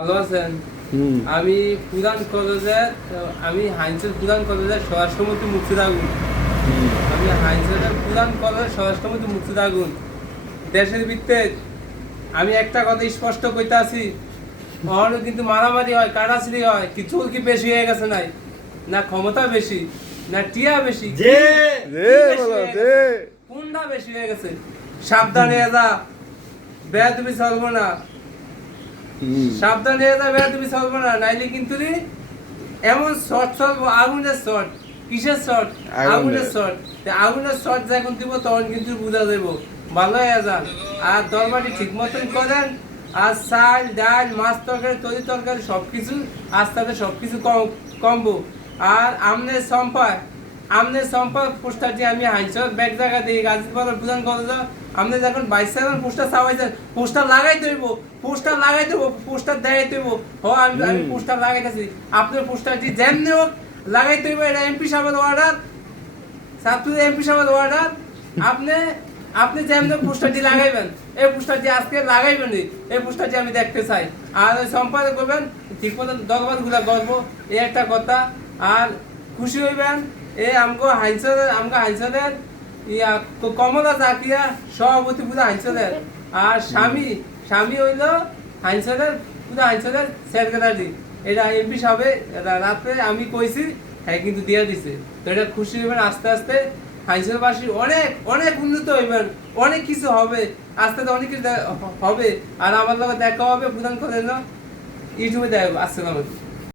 ভালো আছেন? আমি প্রধান কলেজের আমি হাইন্সেল প্রধান কলেজের স্বরাষ্ট্রমন্ত্রী মুক্তিদ আগুন। আমি হাইন্সেলের প্রধান কলেজের স্বরাষ্ট্রমন্ত্রী মুক্তিদ আগুন। দেশের ভিত্তিতে আমি একটা কথা স্পষ্ট কইতে আছি, অহনো কিন্তু মারামারি হয়, কাটাছিড়ি হয়, কি চুল কি বেশি হয়ে গেছে নাই, না ক্ষমতা বেশি, না টিয়া বেশি, কোনটা বেশি হয়ে গেছে? সাবধানে যা, বেয়াদবি চলবো না। সাবধানে যা, বেয়াদবি চলবো না, নাইলে কিন্তু এমন শর্ট চলবো, আগুনের শর্ট। কিসের শর্ট? আগুনের শর্ট। আগুনের শর্ট যখন দিব তখন কিন্তু বুঝা যাবো। ভালো হয়ে যান আর দরবারটি ঠিক মতন করেন। আর চাল ডাল মাছ তরকারি তরি তরকারি সবকিছু আস্তে আস্তে সবকিছু কমবো। আর আমনের সম্পদ পোস্টারটি আমি হাইছর ব্যাগ জায়গা দিই গাজীপুর প্রধান কলেজ। আপনি যখন 22 পোস্টার চাওয়াইছেন, পোস্টার লাগাই দেব, পোস্টার দেখাই দেব। আমি পোস্টার লাগাইতেছি, আপনার পোস্টারটি যেমনি হোক লাগাই দেব। এটা এমপি সাহেবের অর্ডার, ছাত্র এমপি সাহেবের অর্ডার। আপনি যেমন পোস্টারটি লাগাইবেন, এই পোস্টারটি আজকে লাগাইবেন, এই পোস্টারটি আমি দেখতে চাই। আর ওই সম্পাদক করবেন ঠিক মতন দরবার গুলা করবো, এই একটা কথা। আর খুশি হইবেন এই আমগো হাইন্সদের ইয়া কমলা জাকিয়া সভাপতি পুরা হাইন্সদের। আর স্বামী হইল হাইন্সদের পুরা হাইন্সদের সেক্রেটারি। এটা এমপি সাহেব রাত্রে আমি কইছি, হ্যাঁ কিন্তু দিয়ে দিছে। তো এটা খুশি হইবেন। আস্তে আস্তে হাইন্সবাসী অনেক অনেক উন্নত হইবেন, অনেক কিছু হবে, আস্তে আস্তে অনেক কিছু হবে। আর আমার লগে দেখা হবে প্রধান কলেজ ইউটিউবে দেখা হবে। আসসালামু আলাইকুম।